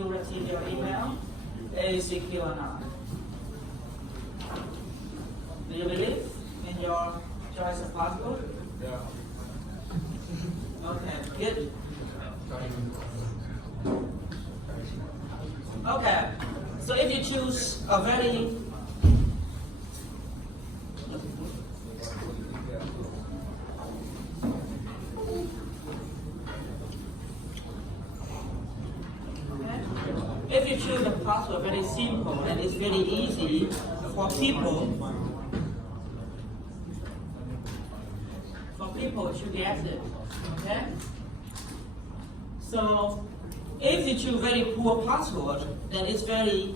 you receive your email is secure or not? Do you believe in your choice of password? Yeah. Okay, good. Okay, so if you choose a very if you choose the password very simple and it's very easy for people to get it. Okay? So if you choose very poor password, then it's very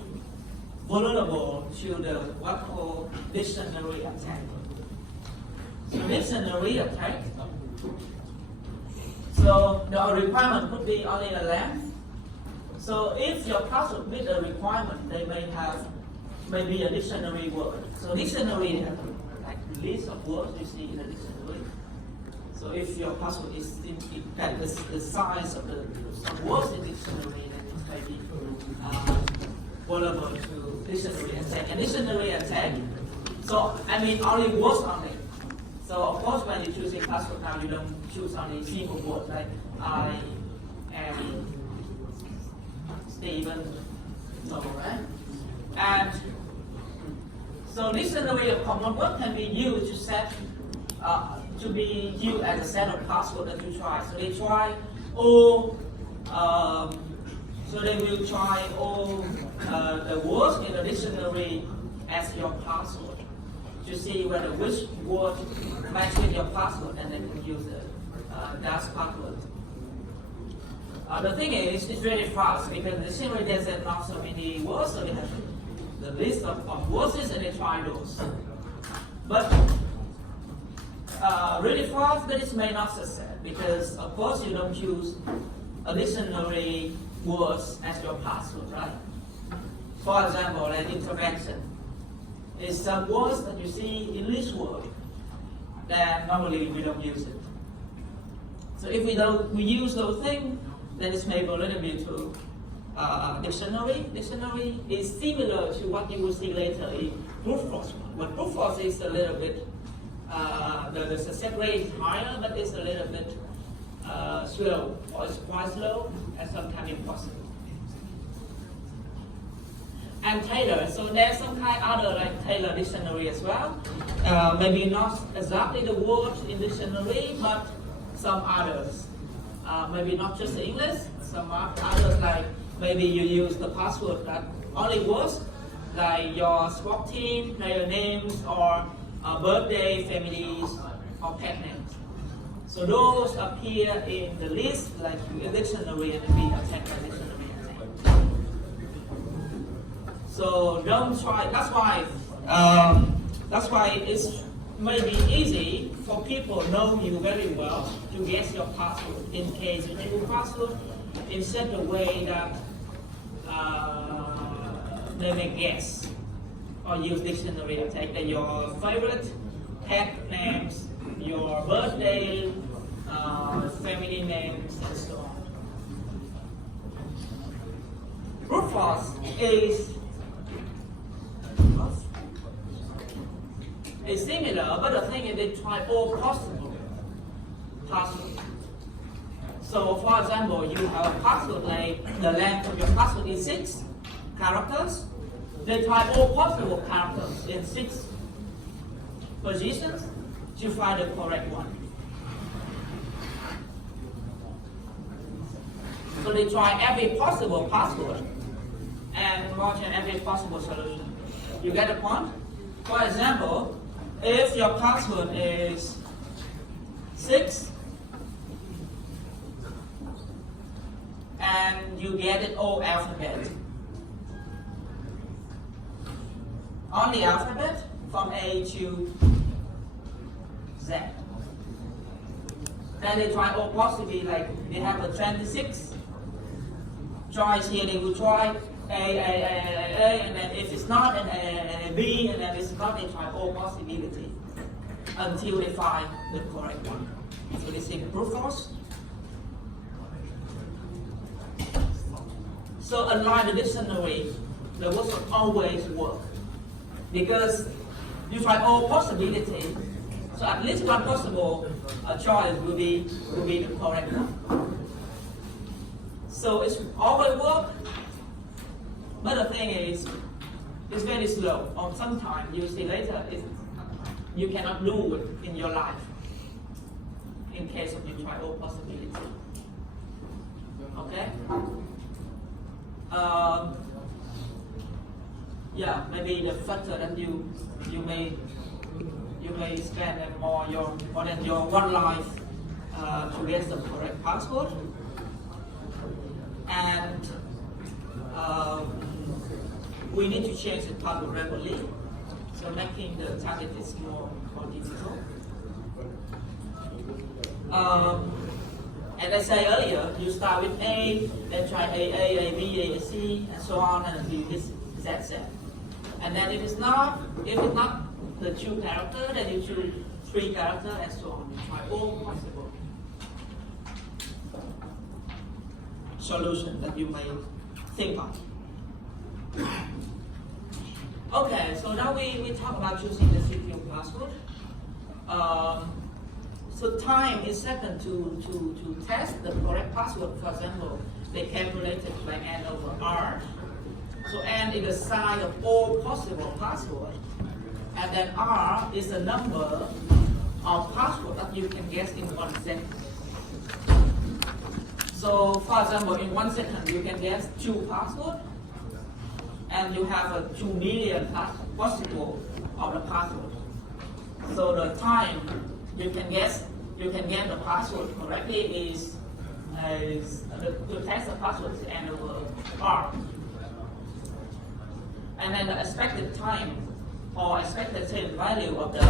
vulnerable to the what called dictionary attack. So dictionary attack. So the requirement could be only a length. So if your password meet the requirement, they may have maybe a dictionary word. So dictionary have like list of words you see in the dictionary. So if your password is that the size of the words in the dictionary, then it may be vulnerable to dictionary attack. And dictionary attack, so I mean only words only. So of course when you choose a password now, you don't choose only simple words like I am Stephen, no, right? And so dictionary of common words can be used to set to be used as a set of password that you try. So they try all. So they will try all the words in the dictionary as your password to see whether which word matches with your password, and then you use that password. The thing is, it's very fast because the dictionary doesn't have so many words, so they have the list of words and they try those. But really fast, but it may not succeed because, of course, you don't choose a dictionary words as your password, right? For example, like intervention is some words that you see in this word that normally we don't use it. So if we use those things, then it's maybe a little bit to dictionary. Dictionary is similar to what you will see later in brute force. But brute force is a little bit the success rate is higher, but it's a little bit slow, or it's quite slow, and sometimes impossible. And Taylor, so there's some kind other like Taylor dictionary as well. Maybe not exactly the words in dictionary, but some others. Maybe not just the English, some others like maybe you use the password that only words like your sport team, player names, or birthday, families, or pet names. So those appear in the list like in dictionary and be attacked by dictionary attack. So don't try. That's why it's maybe easy for people know you very well to guess your password in case you change your password in such a way that they may guess or use dictionary attack that your favorite pet names, your birthday, family names, and so on. Brute force is similar, but the thing is they try all possible passwords. So for example, you have a password like the length of your password is 6 characters. They try all possible characters in 6 positions to find the correct one. So they try every possible password and watch every possible solution. You get the point? For example, if your password is 6 and you get it all alphabet, only alphabet from A to Z. Then they try all possibly like they have a 26 choice here. They will try A, and then if it's not, and B, and then if it's not, they try all possibility until they find the correct one. So they say brute force. So unlike the dictionary, the words will always work because you try all possibilities. So at least one possible choice will be the correct one. So it's always work, but the thing is, it's very slow. Or sometimes you see later, you cannot do it in your life. In case of you try all possibility. Okay? Yeah, maybe the factor that you may spend more than your one life to get the correct password, and we need to change the password regularly, so making the target is more difficult. As I said earlier, you start with A, then try A, B, A, C, and so on, and until this Z. And then if it's not the 2 character, then you choose 3 character, and so on. You try all possible solution that you may think of. Okay, so now we talk about choosing the secure password. So time is second to test the correct password. For example, they calculated by N over R. So N is the size of all possible passwords, and then R is the number of passwords that you can guess in 1 second. So for example, in 1 second you can guess 2 passwords, and you have 2 million possible of the password. So the time you can get the password correctly is to test the password is N over R. And then the expected time or expected value of the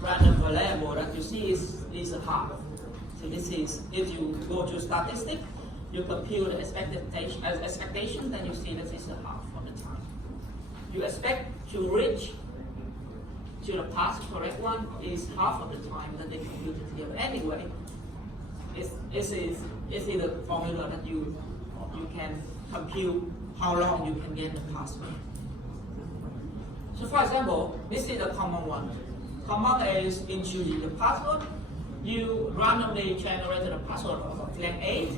random variable that you see is a half. So this is, if you go to statistics, you compute the expectation, then you see this is a half of the time. You expect to reach to the past correct one is half of the time that they computed here. Anyway, it's the formula that you can compute how long you can get the password. So for example, this is the common one. Common is in choosing the password. You randomly generate the password of length 8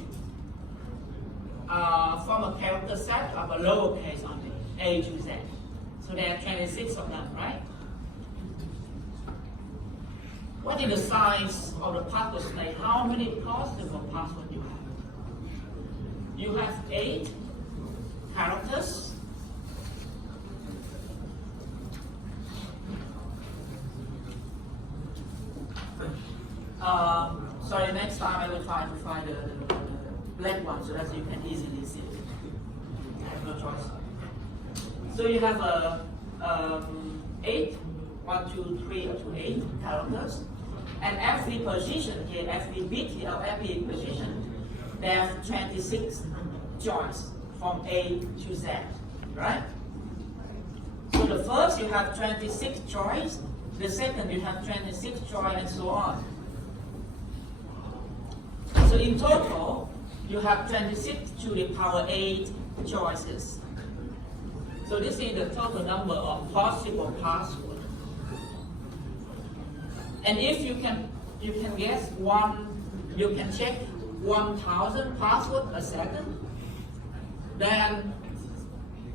from a character set of a lowercase only, A to Z. So there are 26 of them, right? What is the size of the password space? How many possible passwords you have? You have 8 characters. Sorry, next time I will try to find the black one so that you can easily see it. I have no choice. So you have 8, 1, 2, 3 up to 8 characters. And every position here, every bit here, or every position, they have 26 joins from A to Z, right? So the first you have 26 joins, the second you have 26 joins, and so on. So in total, you have 26 to the power 8 choices. So this is the total number of possible passwords. And if you can guess you can check 1,000 passwords a second, then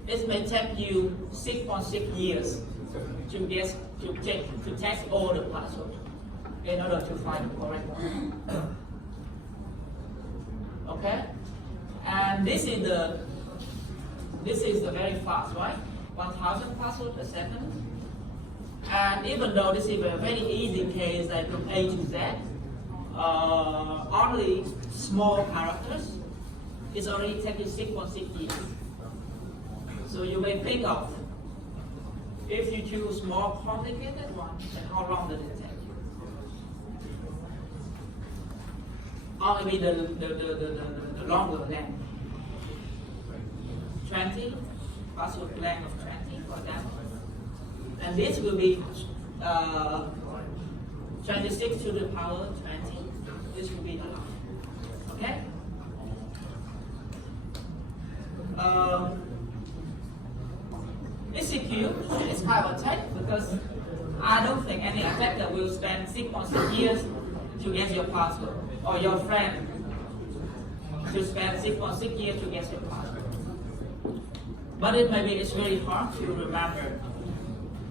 it may take you 6.6 years to test all the passwords in order to find the correct one. Okay, and this is the very fast, right? 1,000 passwords a second. And even though this is a very easy case, like from A to Z, only small characters, it's already taking 6.6 years. So you may think of, if you choose more complicated one, then how long does it take you? Only the longer length. 20, password length of 20, for example. And this will be 26 to the power 20. This will be the half. Okay? execute this kind of attack because I don't think any attacker will spend 6.6 years to get your password, or your friend to spend 6.6 years to get your password. But it's very hard to remember.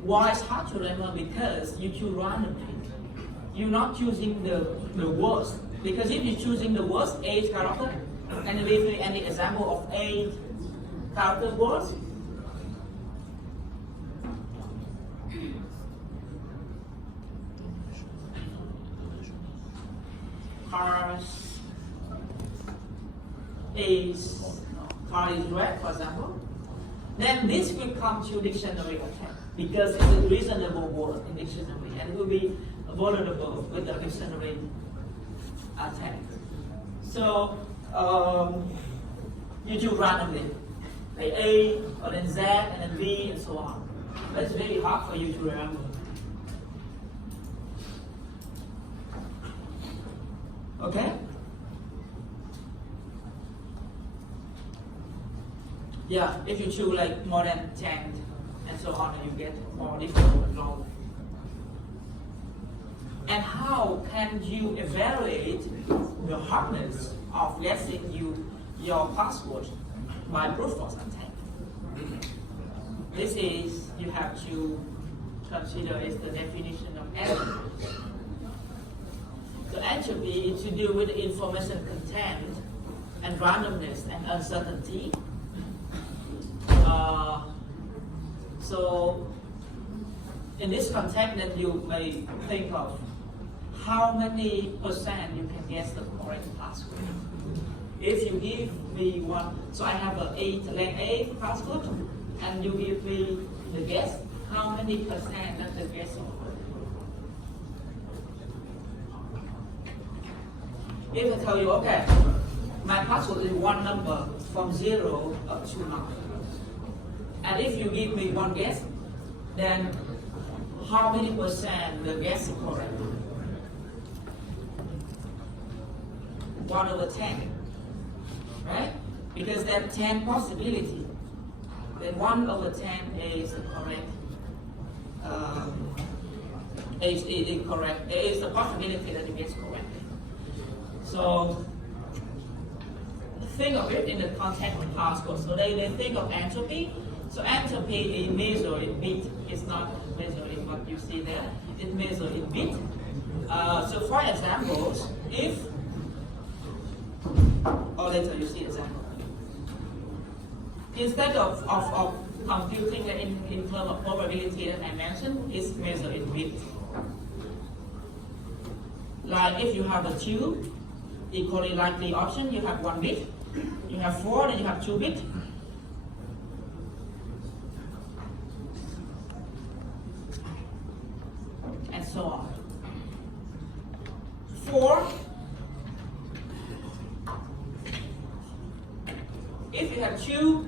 Why it's hard to remember? Because you choose randomly. You're not choosing the worst. Because if you're choosing the worst 8 character, and if you any example of 8 character words, cars is red, for example, then this will come to dictionary attack because it's a reasonable word in dictionary and will be vulnerable with the dictionary attack. So you choose randomly, like A, or then Z, and then B, and so on. But it's very hard for you to remember. Okay? Yeah, if you choose like more than 10 and so on, you get more difficult and long. And how can you evaluate the hardness of guessing your password by brute force attack? This is, you have to consider is the definition of entropy. So entropy is to do with information content and randomness and uncertainty. So in this context, then you may think of how many percent you can guess the correct password. If you give me one, so I have a length 8 password, and you give me the guess, how many percent that the guess is correct? If I tell you, okay, my password is one number from 0 up to 9, and if you give me one guess, then how many percent the guess is correct? 1/10, right? Because there are 10 possibilities. Then 1/10 is the correct. Is correct. It is the possibility that it gets correct. So think of it in the context of password. So they think of entropy. So entropy is measured in bit. It's not measured in what you see there. It's measured in bit. So for examples, if or later you see example. Instead of computing in terms of probability that I mentioned, it's measured in bit. Like if you have a 2 equally likely option, you have 1 bit. You have 4, then you have 2 bit. And so on. 4. If you have 2,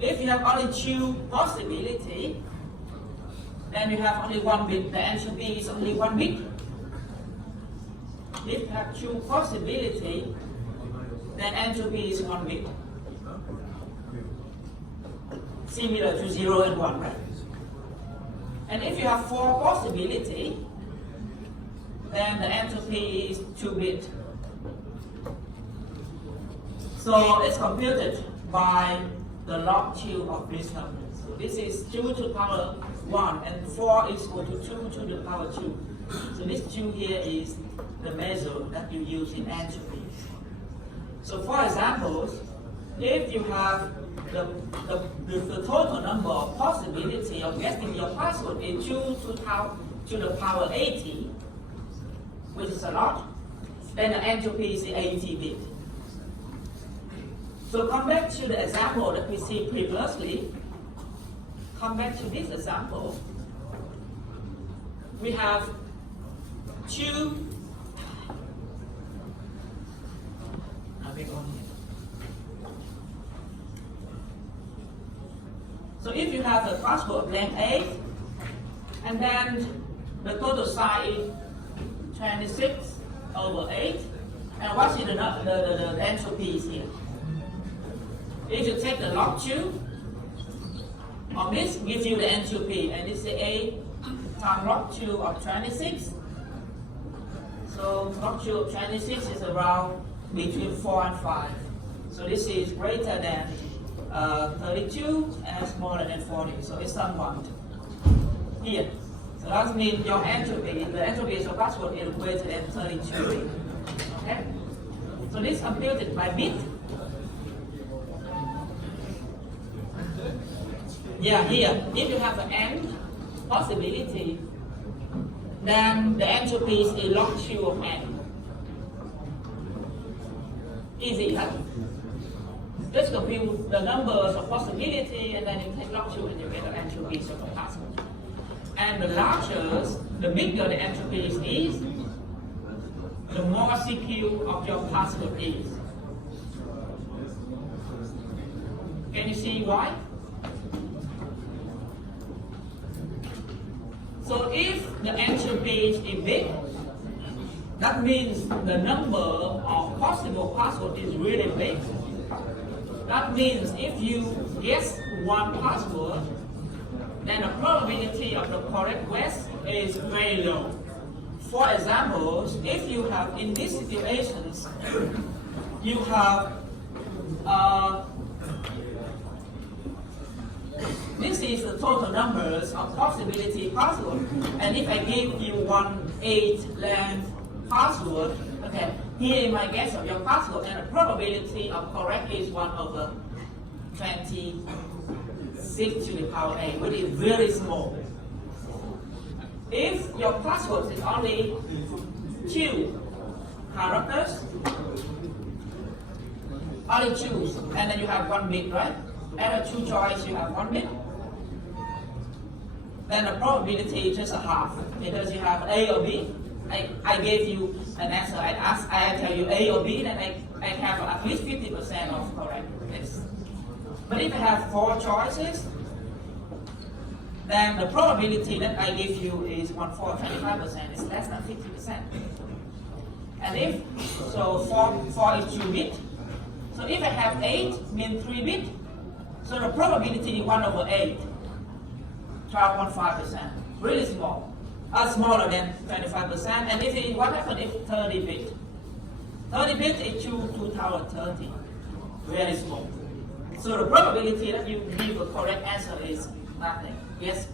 if you have only 2 possibility, then you have only 1 bit. The entropy is only 1 bit. If you have 2 possibility, then entropy is 1 bit. Similar to 0 and 1, right? And if you have 4 possibility, then the entropy is 2 bit. So it's computed by the log 2 of this number. So this is 2 to the power 1, and 4 is equal to 2 to the power 2. So this 2 here is the measure that you use in entropy. So for examples, if you have the total number of possibility of guessing your password is 2 to the power 80, which is a lot, then the entropy is 80 bit. So come back to the example that we see previously. Come back to this example. We have 2. So if you have the password length 8, and then the total size is 26/8, And what's in the entropies here? If you take the log 2 of this, gives you the entropy, and this is A times log 2 of 26. So log 2 of 26 is around between 4 and 5. So this is greater than 32 and smaller than 40. So it's somewhat here. So that means your entropy, the entropy of your password is greater than 32. Okay? So this is computed by bit. Yeah, here, if you have an n possibility, then the entropy is a log 2 of n. Easy, huh? Just compute the numbers of possibility, and then you take log 2 and you get the entropies of the password. And the larger, the bigger the entropies is, the more secure of your password is. Can you see why? So if the entropy is big, that means the number of possible passwords is really big. That means if you guess one password, then the probability of the correct guess is very low. For example, if you have in these situations, you have this is the total numbers of possibility password, and if I give you 1/8 length password, okay, here is my guess of your password, and the probability of correct is 1/26 to the power 8, which is very small. If your password is only 2 characters, only 2, and then you have 1 bit, right? And a 2 choice, you have 1 bit. Then the probability is just a half, because you have A or B. I gave you an answer. I tell you A or B, then I have at least 50% of correctness. But if I have 4 choices, then the probability that I give you is 25%. It's less than 50%. And if so, 4 is 2 bit. So if I have 8, means 3 bit. So the probability is 1/8, 12.5%, really small, smaller than 25%. And what happens if 30 bit? 30 bit is 2 to the power 30, very small. So the probability that you give a correct answer is nothing. Yes,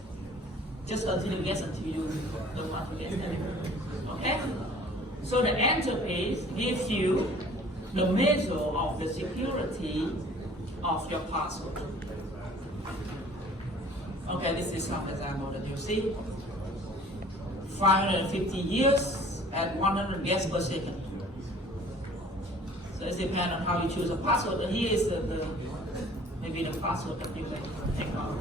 just continue guess until you don't want to guess anymore. Okay? So the entropy gives you the measure of the security of your password. Okay, this is some example that you see. 550 years at 100 guess per second. So it depends on how you choose a password. And here is maybe the password that you may take on.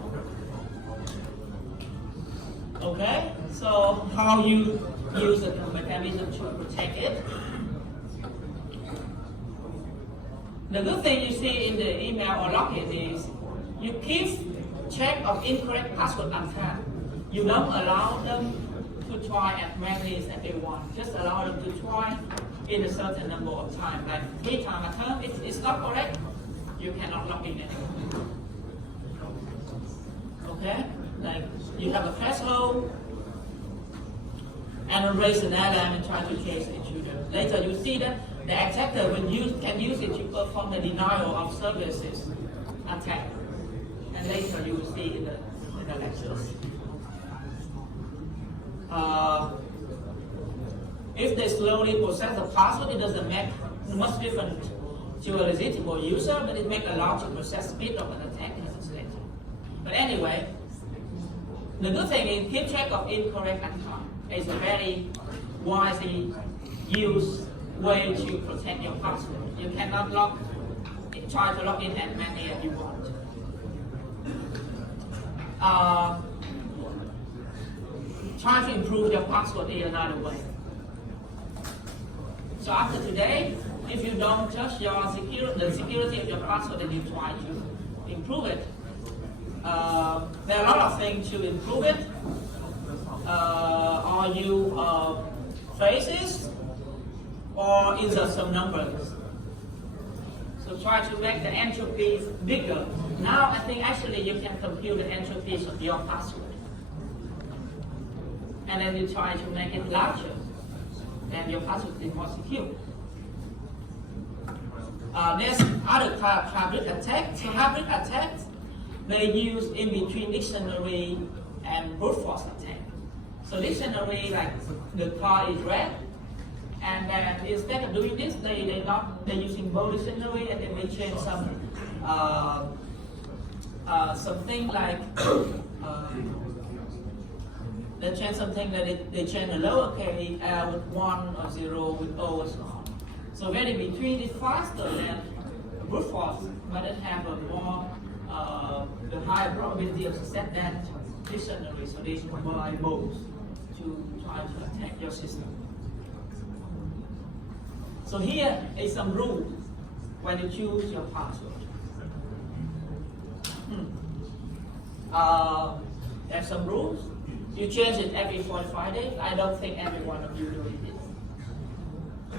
Okay, so how you use the mechanism to protect it. The good thing you see in the email or login is you keep check of incorrect password untapped. You don't allow them to try as many as they want. Just allow them to try in a certain number of times, like 3 times a term. If it's not correct, you cannot log in anymore. Okay? Like you have a threshold and raise an alarm and try to chase the intruder. Later you see that the attacker can use it to perform the denial of services attack. And later you will see in the lectures. If they slowly process the password, it doesn't make much difference to a legitimate user, but it makes a larger process speed of an attack later. But anyway, the good thing is keep track of incorrect account. It's a very wisely used way to protect your password. You cannot try to log in as many as you want. Try to improve your password in another way. So after today, if you don't trust the security of your password, then you try to improve it. There are a lot of things to improve it. Or you phrases, or insert some numbers. So try to make the entropy bigger. Now I think actually you can compute the entropies of your password. And then you try to make it larger, then your password is more secure. There's other hybrid attacks. So hybrid attacks, they use in between dictionary and brute force attack. So dictionary, like the car is red, and then instead of doing this, they're using both dictionary, and then they change some something like they change something that they change the lowercase L with 1 or 0 with O and so on. So when in between is faster than brute force, but it have a more the higher probability of success than dictionary. So they combine both to try to attack your system. So here is some rule when you choose your password. There's some rules. You change it every 45 days. I don't think every one of you doing this.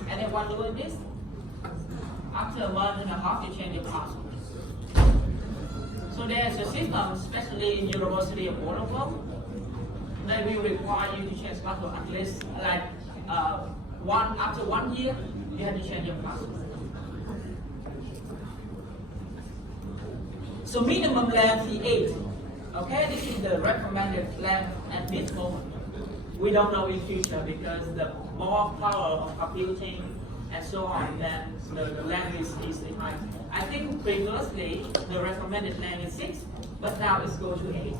Anyone doing this? After a month and a half, you change your password. So there's a system, especially in University of Waterloo, they will require you to change password at least like after 1 year, you have to change your password. So minimum length is 8. Okay, this is the recommended length at this moment. We don't know in future because the more power of computing and so on, then the length is high. I think previously the recommended length is 6, but now it's go to 8.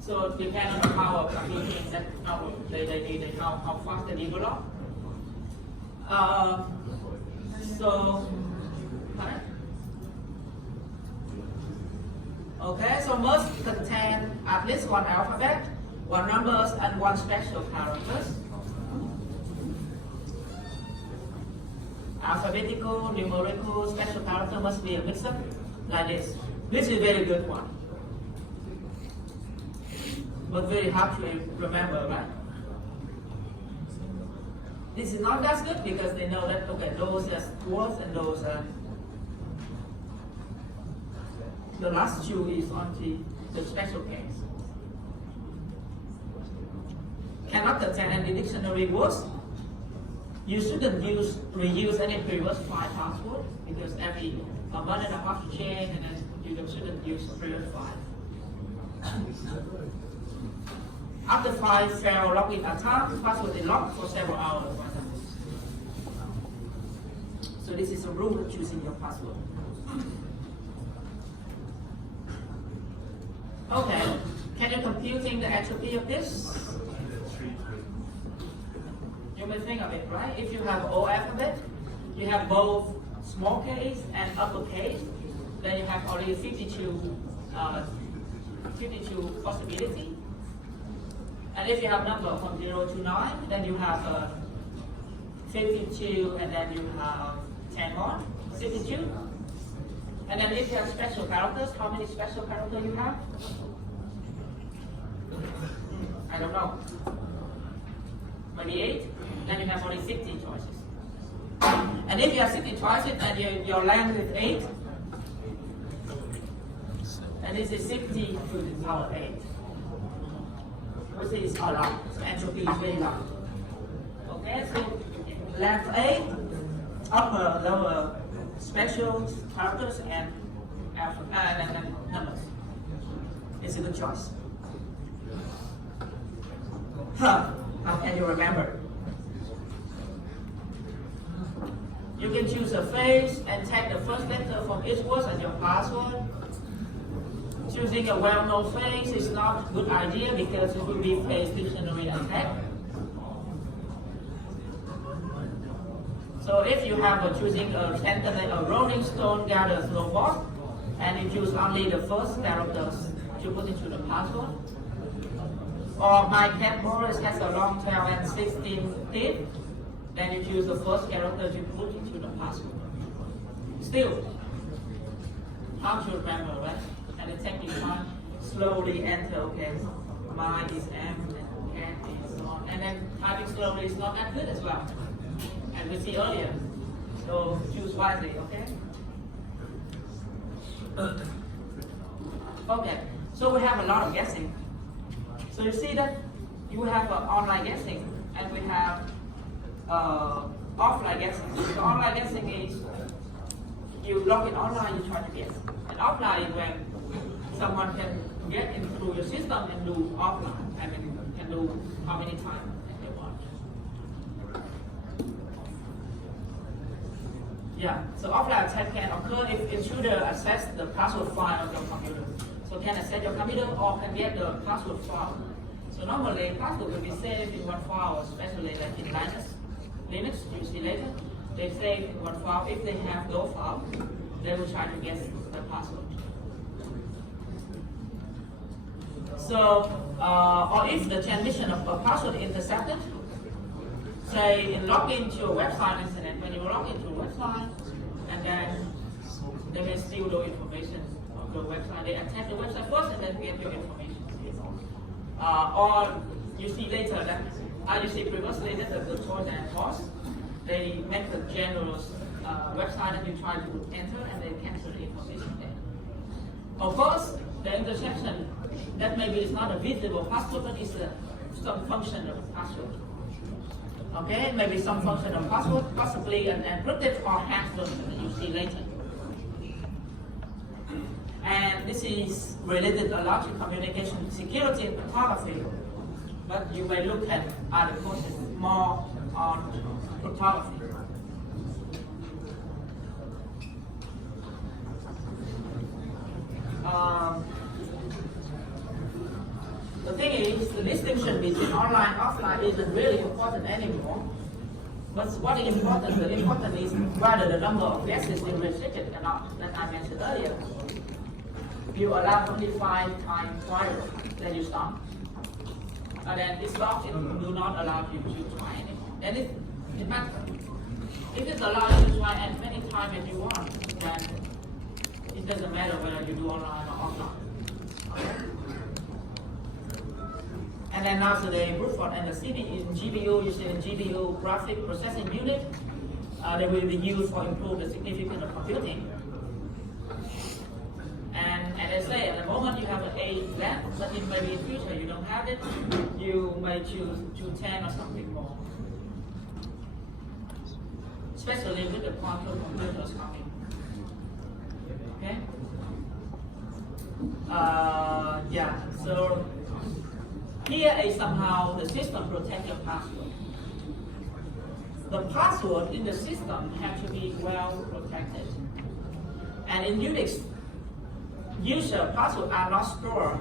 So depending on the power of computing, that how fast they develop. Okay, so must contain at least one alphabet, one numbers, and one special characters. Alphabetical, numerical, special character must be a mix-up like this. This is a very good one, but very hard to remember, right? This is not that good because they know that okay, those are words and those are. The last two is only the special case. Cannot contain any dictionary words. You shouldn't reuse any previous 5 password because every month and a half you change, and then you shouldn't use previous 5. After 5 failed login attempt, the password is locked for several hours. So this is a rule of choosing your password. Okay, can you computing the entropy of this? You may think of it, right? If you have O alphabet, you have both small case and upper case, then you have only 52 possibility. And if you have number from 0 to 9, then you have 52, and then you have 10 more, 62. And then if you have special characters, how many special characters you have? I don't know. Maybe 8? Then you have only 60 choices. And if you have 60 choices and your length is 8, and this is 60 to the power 8. Which is a lot. So entropy is very large. Okay, so length 8, upper, lower, special characters and numbers. It's a good choice. How can you remember? You can choose a phrase and take the first letter from each word as your password. Choosing a well-known phrase is not a good idea because it will be a dictionary attack. So if you have choosing a sentence like a Rolling Stone gathers robot, and you choose only the first characters to put into the password, or my cat Morris has a long tail and 16 teeth, then you choose the first character to put into the password. Still, hard to remember, right? And it takes you time slowly enter, okay, mine is M, and and so on. And then typing slowly is not that good as well. And we see earlier. So choose wisely, okay? Okay, so we have a lot of guessing. So you see that you have online guessing, and we have offline guessing. So online guessing is you log in online, you try to guess. And offline is when someone can get into your system and do offline. I mean, can do how many times they want. Yeah, so offline attack can occur if intruder access the password file of your computer. So can access your computer or can get the password file. So normally password will be saved in one file, especially like in Linux, you see later. They save in one file. If they have no file, they will try to guess the password. So, or if the transmission of a password intercepted, say in login to a website incident, when you log into a website, and then they may steal the information of the website. They attack the website first and then get your information. Or you see later that, you see previously that the Trojan horse, they make the general website that you try to enter and they cancel the information there. Of course, the interception, that maybe is not a visible password, but it's some function of password. Okay, maybe some function of password, possibly an encrypted or hacked version that you see later. And this is related a lot to communication security and cryptography, but you may look at other courses more on cryptography. The thing is, the distinction between online and offline isn't really important anymore. But what is important? The important is whether the number of guesses is restricted or not, like I mentioned earlier. If you allow only 5 times trial, then you stop. And then it's locked, it do not allow you to try anymore. Then it matters. If it allows you to try as many times as you want, then it doesn't matter whether you do online or offline. Okay? And then now today, brute force and the CPU in GPU, using GPU graphic processing unit, they will be used for improve the significance of computing. And as I say, at the moment you have an 8 left, but in maybe in future you don't have it, you may choose to 10 or something more. Especially with the quantum computers coming. Okay? Yeah, so here is somehow the system protect your password. The password in the system have to be well protected. And in Unix, user passwords are not stored,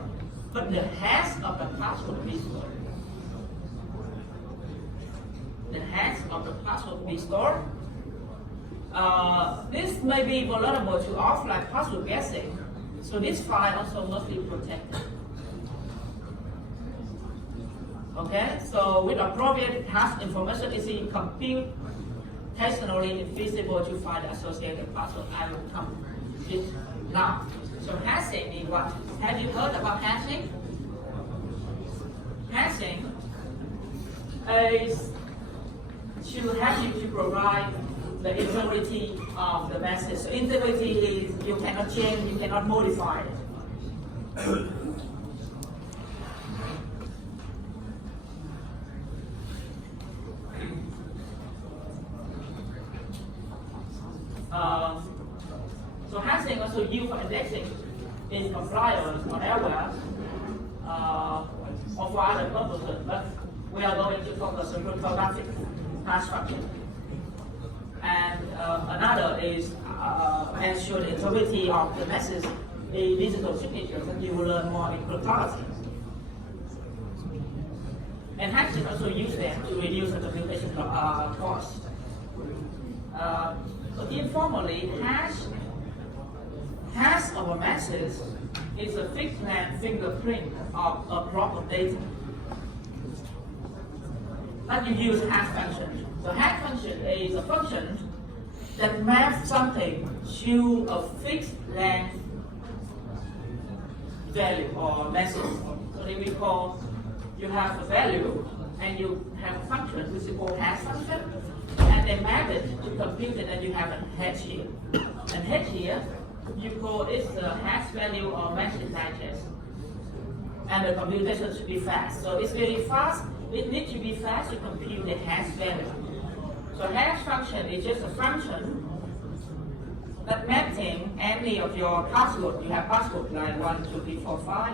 but the hash of the password is stored. The hash of the password is stored. This may be vulnerable to offline password guessing, so this file also must be protected. Okay, so with appropriate hash information, it is computationally feasible to find the associated password. I will come to it now. So hashing is what? Have you heard about hashing? Hashing is to have you to provide the integrity of the message. So integrity is you cannot change, you cannot modify it. So hashing also used for indexing in compilers or malware or for other purposes, but we are going to focus on cryptographic hash function. And another is ensure the integrity of the message in digital signatures, and you will learn more in cryptography. And hashing also use them to reduce the computation cost. But informally, hash of a message is a fixed length fingerprint of a block of data. But you use hash function. So hash function is a function that maps something to a fixed length value or message. So we call you have a value and you have a function which is called hash function, and they map it to compute it, and you have a hash here. And hash here, you call it the hash value or message digest. And the computation should be fast. So it's very fast. It needs to be fast to compute the hash value. So hash function is just a function that mapping any of your password, you have password like 1, 2, 3, 4, 5,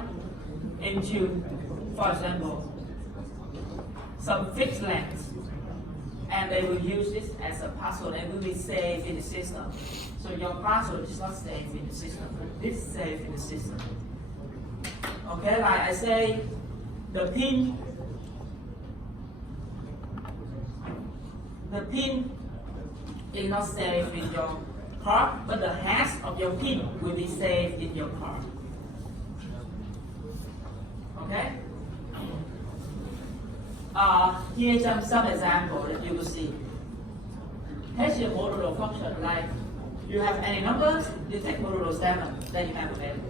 into, for example, some fixed length. And they will use this as a password and will be saved in the system. So your password is not saved in the system, but it's saved in the system. Okay, like I say, the pin is not saved in your card, but the hash of your pin will be saved in your card. Okay? Here's some example that you will see. Here's your modulo function, like you have any numbers, you take modulo 7, then you have a value.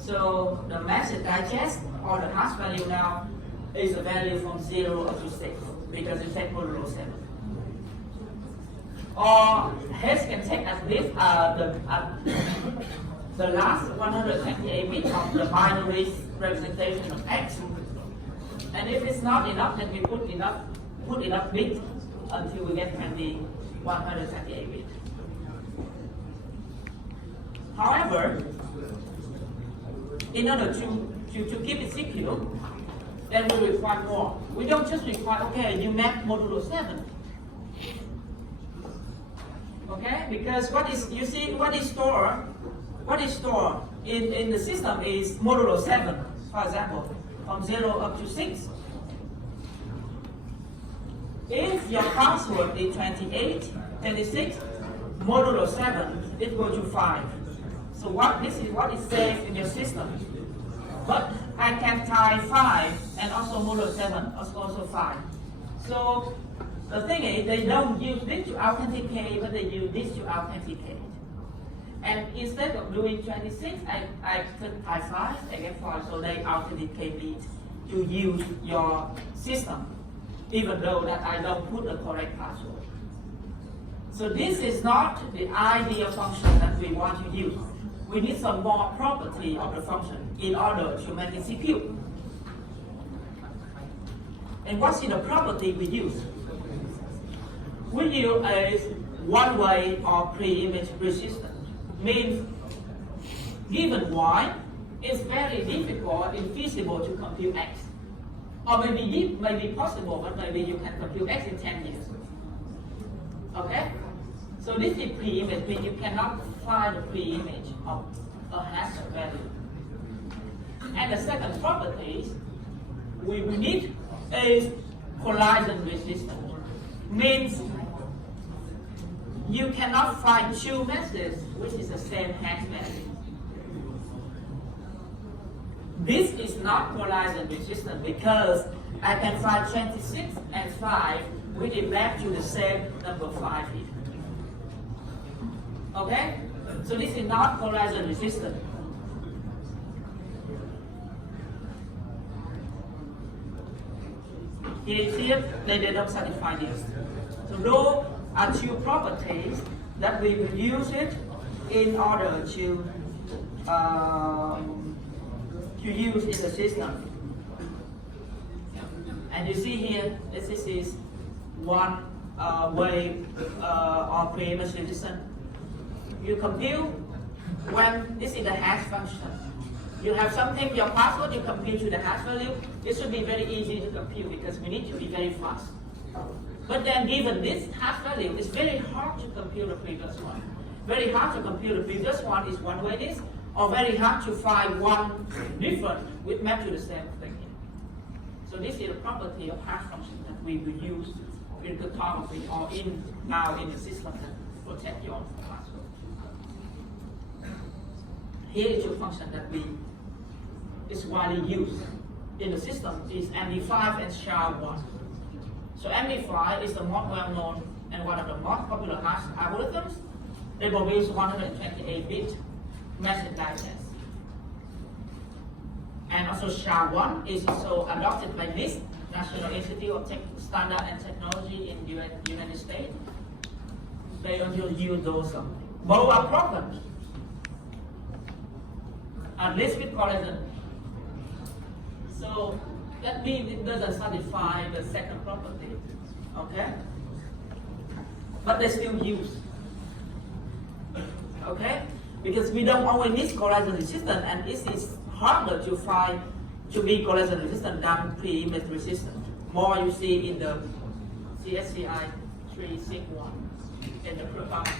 So the message digest or the hash value now is a value from 0 up to 6 because you take modulo 7. Or hash can take at least the last 128 bits of the binary representation of x. And if it's not enough, then we put enough bits until we get 128 bits. However, in order to keep it secure, then we require more. We don't just require, okay, you map modulo 7. Okay, because what is stored in the system is modulo 7, for example, from 0 up to 6. If your password is 28, 26, modulo 7, it goes to 5. So this is what is saved in your system. But I can tie 5 and also modulo 7, also 5. So the thing is, they don't use this to authenticate, but they use this to authenticate. And instead of doing 26, I could tie 5, I get 5, so they authenticate it to use your system, even though that I don't put the correct password. So this is not the ideal function that we want to use. We need some more property of the function in order to make it secure. And what's the property we use? We use a one-way or pre-image resistance. Means given y, it's very difficult, infeasible to compute x. Or maybe it may be possible, but maybe you can compute x in 10 years. Okay? So this is pre-image, means you cannot find the pre-image of a hash value. And the second property we need is collision resistance. Means you cannot find two messages which is the same hash value. This is not collision resistant because I can find 26 and 5 which is back to the same number 5 here. Okay? So this is not collision resistant. Here they don't satisfy this. So those are two properties that we will use it in order to use in the system. And you see here, this is one way of pre-image resistance. You compute when this is the hash function. You have something, your password, you compute to the hash value. It should be very easy to compute because we need to be very fast. But then given this hash value, it's very hard to compute the previous one. Very hard to compute the previous one is one way this, or very hard to find one different with map to the same thing. So this is the property of hash function that we will use in cryptography or now in the system that protect your password. Here is your function that is widely used in the system is MD5 and SHA-1. So MD5 is the most well-known and one of the most popular hash algorithms. They produce 128-bit message digest. And also SHA-1 is also adopted by NIST, National Institute of Standard and Technology in United States. They also use those. Both are problems, at least with collagen. So that means it doesn't satisfy the second property, okay? But they still use, okay? Because we don't always need collagen resistant, and it is harder to find to be collagen resistant than pre-image resistant. More you see in the CSCI 361 in the pharmacy.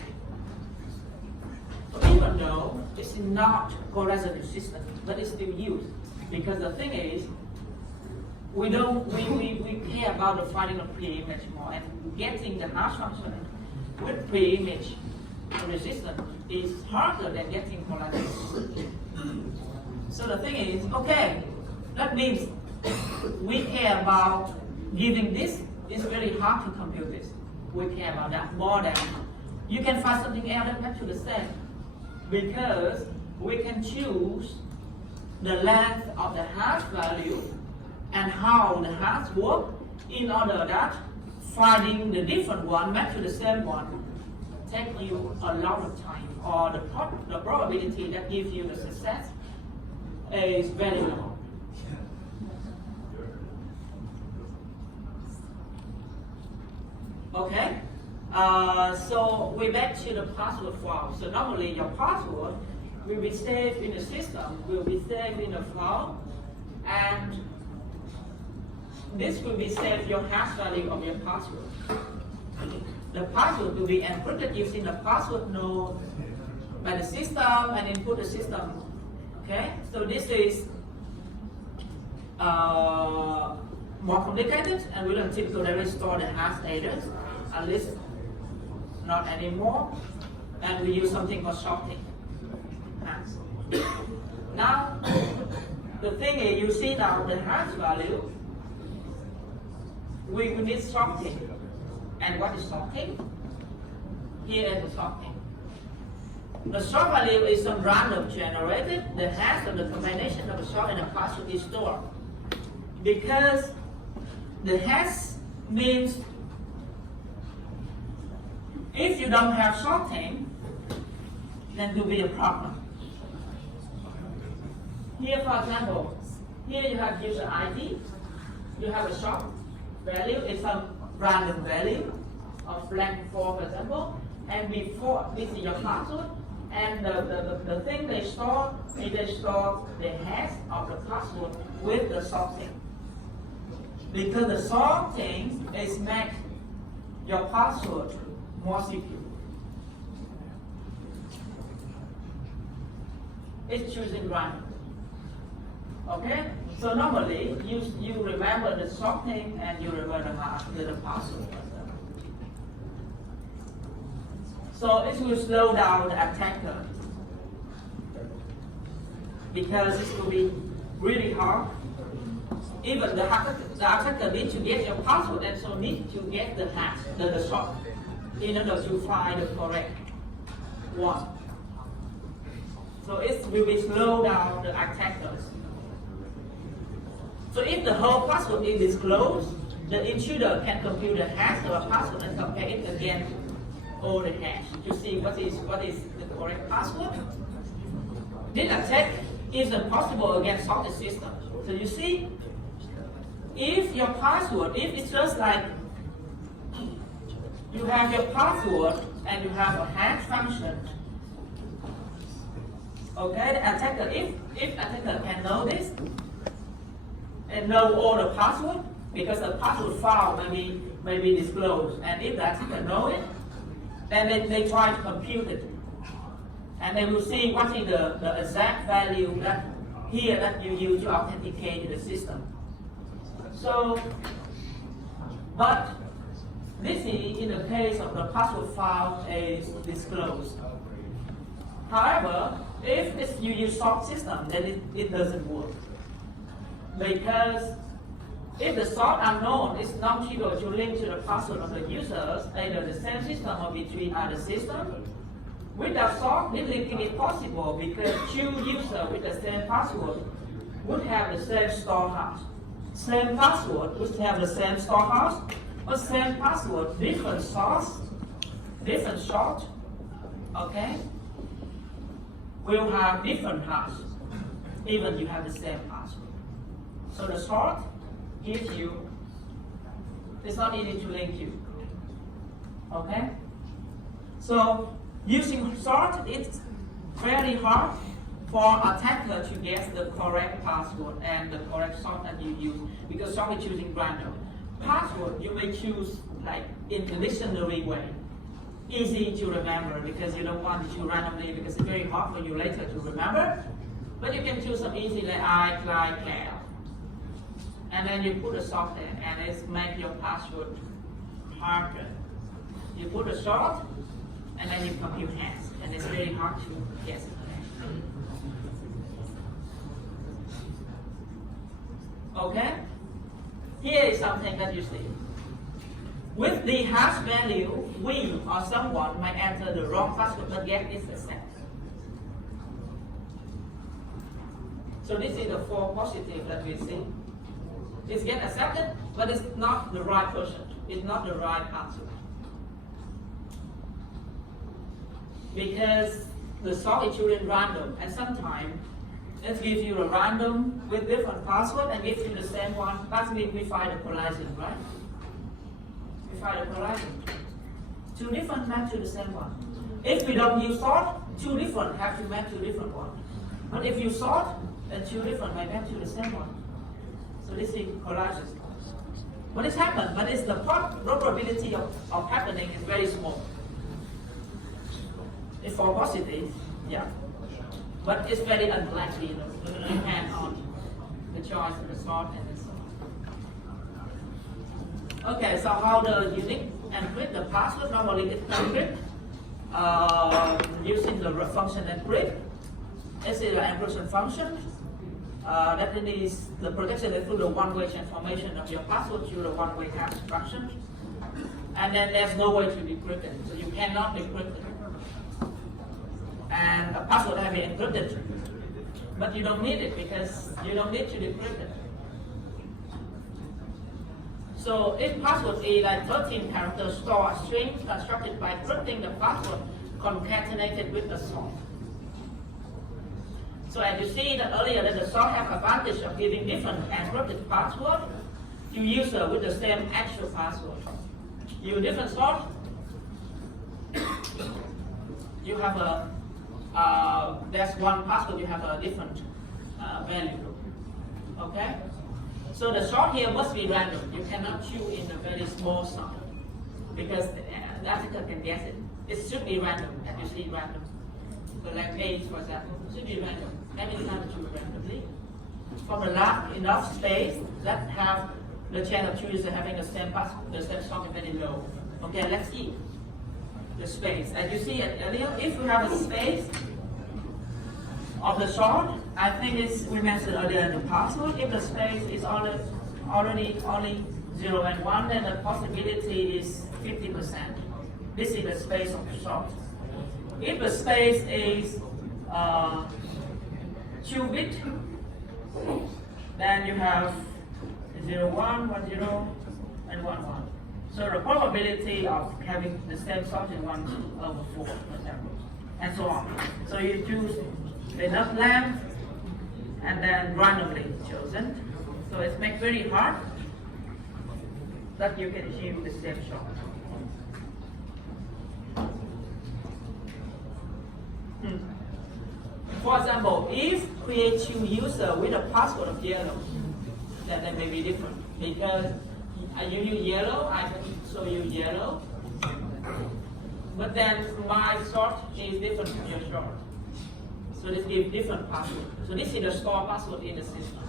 So even though it's not collagen resistant, but it's still used. Because the thing is, we care about the finding of pre-image more, and getting the hash function with pre-image resistant is harder than getting collagen resistant. So the thing is, okay, that means we care about giving this. It's very hard to compute this. We care about that more than you can find something else that matches the same, because we can choose the length of the hash value and how the hash work in order that finding the different one match to the same one take you a lot of time, or the probability that gives you the success is very low. Okay, so we're back to the password file. So normally your password will be saved in the system, will be saved in a file, and this will be saved your hash value of your password. The password will be encrypted using the password node by the system and input the system. Okay, so this is more complicated, and we don't typically store the hash data, at least not anymore, and we use something called sorting. Now, the thing is, you see now the hash value, we need sorting. And what is sorting? Here is the sorting. The sort value is some random generated. The hash of the combination of the sort and the password is stored. Because the hash means if you don't have sorting, then it will be a problem. Here, for example, here you have user ID, you have a sort value, it's some random value of blank 4, for example, and before this is your password, and the thing they store is they store the hash of the password with the sorting. Because the sorting is make your password more secure. It's choosing random. Okay? So normally you remember the sorting and you remember the password. So it will slow down the attacker, because it will be really hard. Even the attacker needs to get your password, and so need to get the hash, the sort, in order to find the correct one. So it will be slow down the attackers. So if the whole password is disclosed, the intruder can compute the hash of a password and compare it against all the hash to see what is the correct password. This attack isn't possible against sorted system. So you see, if your password, if it's just like you have your password and you have a hash function, okay, the attacker, if attacker can know this and know all the password, because the password file may be disclosed, and if the attacker know it, then they try to compute it, and they will see what is the exact value that here that you use to authenticate the system. So, but this is in the case of the password file is disclosed. However, if you use sort system, then it doesn't work, because if the sort unknown is not able to link to the password of the users, either the same system or between other systems, without sort, this linking is possible because two users with the same password would have the same store hash. Same password would have the same store hash, but same password, different source, different sort, okay, will have different hash, even you have the same password. So the sort gives you, it's not easy to link you, okay? So using sort, it's very hard for attacker to guess the correct password and the correct sort that you use, because sort is choosing random. Password you may choose like in the dictionary way, easy to remember because you don't want to choose randomly because it's very hard for you later to remember. But you can choose some easy like I, like, care, and then you put a sort there, and it makes your password harder. You put a sort, and then you compute hands, and it's very hard to guess. Okay? Here is something that you see. With the hash value, we or someone might enter the wrong password but get this accepted. So this is the false positive that we see. It's get accepted, but it's not the right person. It's not the right password. Because the sort is choosing random, and sometimes it gives you a random with different password and gives you the same one. That means we find a collision, right? We find a collision. Two different match to the same one. If we don't use sort, two different have to match to different one. But if you sort, then two different might match to the same one. So this is collision. But it's happened, but it's the probability of happening is very small. It's for positive, yeah. But it's very unlikely, you know, depend on the choice of the sort and so on. Okay, so how the unique encrypt the password? Normally it's encrypt using the function encrypt. This is the encryption function. That is the protection through the one-way transformation of your password through the one-way hash function. And then there's no way to decrypt it, so you cannot decrypt it. And a password has been encrypted, but you don't need it because you don't need to decrypt it. So if password is like 13 characters store a string constructed by encrypting the password concatenated with the sort. So as you see that earlier that the sort have advantage of giving different encrypted password to user with the same actual password. You different sort, you have a there's one password, you have a different value. Okay? So the sort here must be random. You cannot choose in a very small sort because the attacker can guess it. It should be random, as you see random. So like A, for example, should be random. Every time you choose randomly. From the last enough space that have the chance of choosing having the same password, the same sort is very low. Okay, let's see. The space. As you see earlier, if we have a space of the sort, I think we mentioned earlier in the password, if the space is already only 0 and 1, then the possibility is 50%. This is the space of the sort. If the space is 2-bit, then you have 0, 1, 1, 0, and 1, 1. So the probability of having the same sort is 1/4, for example, and so on. So you choose enough length and then randomly chosen. So it makes very hard that you can achieve the same sort. For example, if create two user with a password of yellow, then they may be different because you use yellow, I can show you yellow, but then my sort is different from your sort. So this gives different password. So this is the store password in the system,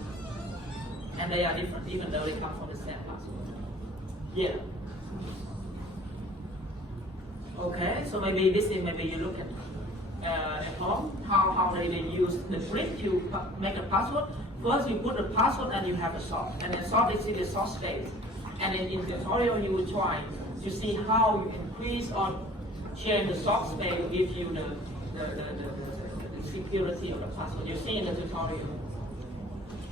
and they are different even though they come from the same password. Yeah. Okay, so maybe this is maybe you look at home how they use the trick to make a password. First you put the password and you have a sort, and then sort is in the sort space. And then in the tutorial you will try to see how you increase or change the sort space to give you the security of the password. You see in the tutorial.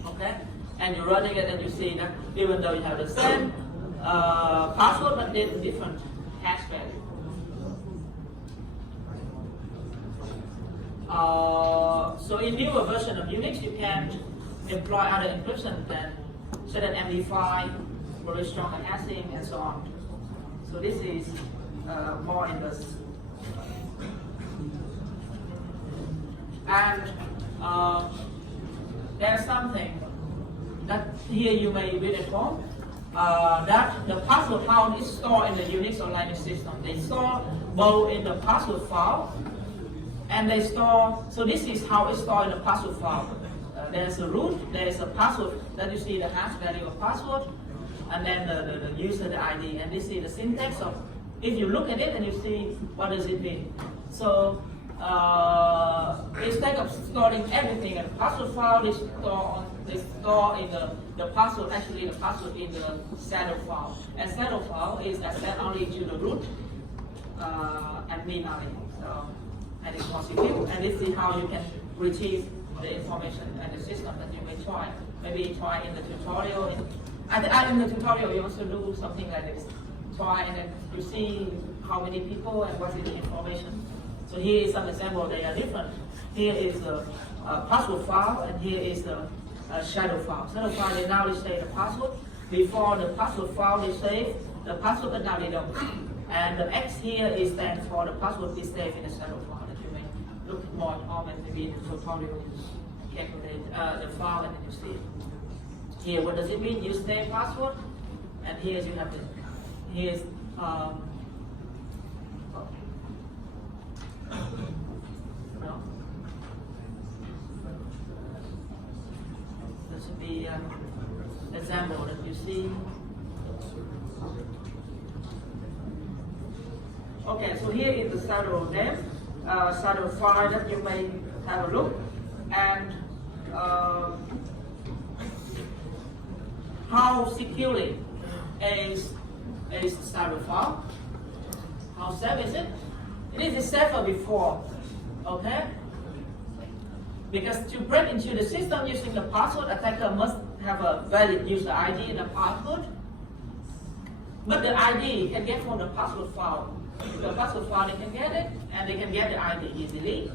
Okay, and you're running it, and you see that even though you have the same password, but there's a different hash value. So in newer version of Unix, you can employ other encryption than certain MD5, very strong hashing, and so on. So this is more in this. And there's something that here you may read at home, that the password found is stored in the Unix or Linux system. They store both in the password file, and they store, so this is how it's stored in the password file. There's a root, there is a password, that you see the hash value of password, and then the user, the ID, and this is the syntax of, if you look at it and you see what does it mean. So instead of storing everything in the password file, they store in the password, actually the password in the shadow file. And shadow file is accessed only to the root admin only. So, and it's more secure. And this is how you can retrieve the information and the system that you may try. Maybe try in the tutorial. In the tutorial, you also do something like this. Try and then you see how many people and what is the information. So here is some example, they are different. Here is the password file, and here is the shadow file. Shadow file, they now say the password. Before the password file, they save the password, but now they don't. And the X here is stands for the password is saved in the shadow file. That you may look more at home and maybe in the tutorial, calculate the file and then you see it. Here, what does it mean? You save password, and here you have it. Here's no. This would be an example that you see. Okay, so here is the shadow name, shadow file that you may have a look, and how securely is the shadow file. How safe is it? It is safer before, okay? Because to break into the system using the password, attacker must have a valid user ID and a password. But the ID can get from the password file. The password file, they can get it, and they can get the ID easily.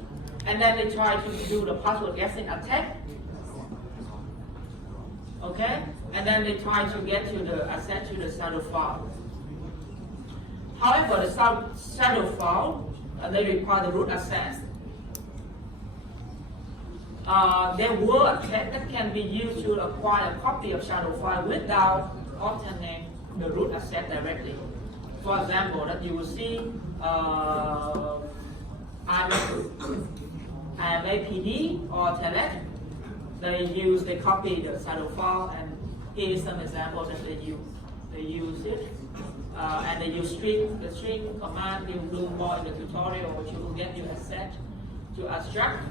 And then they try to do the password guessing attack. Okay? And then they try to get to the access to the shadow file. However, the shadow file, they require the root access. There were attacks that can be used to acquire a copy of shadow file without obtaining the root access directly. For example, that you will see AM2 or Telnet, they copy the shadow file, and here is some examples that they use it. And they use the string command. You will do more in the tutorial, which will get you access to abstract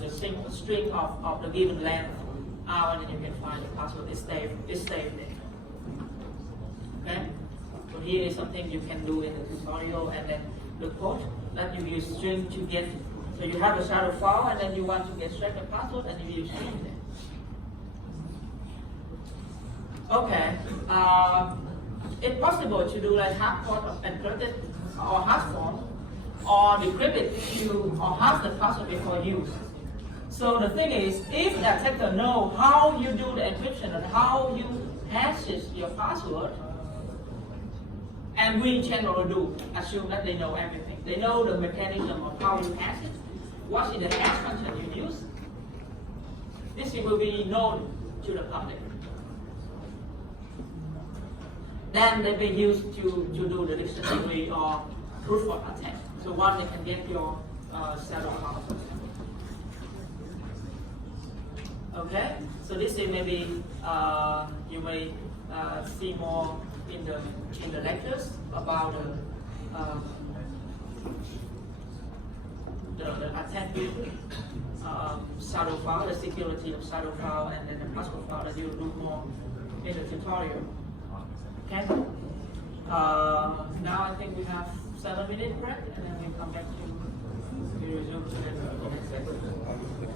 the string of the given length out, and then you can find the password is saved there. Okay? So here is something you can do in the tutorial, and then the code that you use string to get. So you have a shadow file, and then you want to extract the password, and you use string there. Okay. It's possible to do like hardcode of encrypted or hash form, or decrypt it or hash the password before use. So the thing is, if the attacker knows how you do the encryption and how you hash your password, and we generally do assume that they know everything. They know the mechanism of how you hash it, what is the hash function you use. This will be known to the public. Then they be used to do the dictionary or proof of attack. So one, they can get your shadow file. Okay, so this is maybe you may see more in the lectures about the attack with shadow file, the security of shadow file, and then the password file that you'll do more in the tutorial. Okay. Now I think we have 7 minutes break, and then we come back to resume the next section.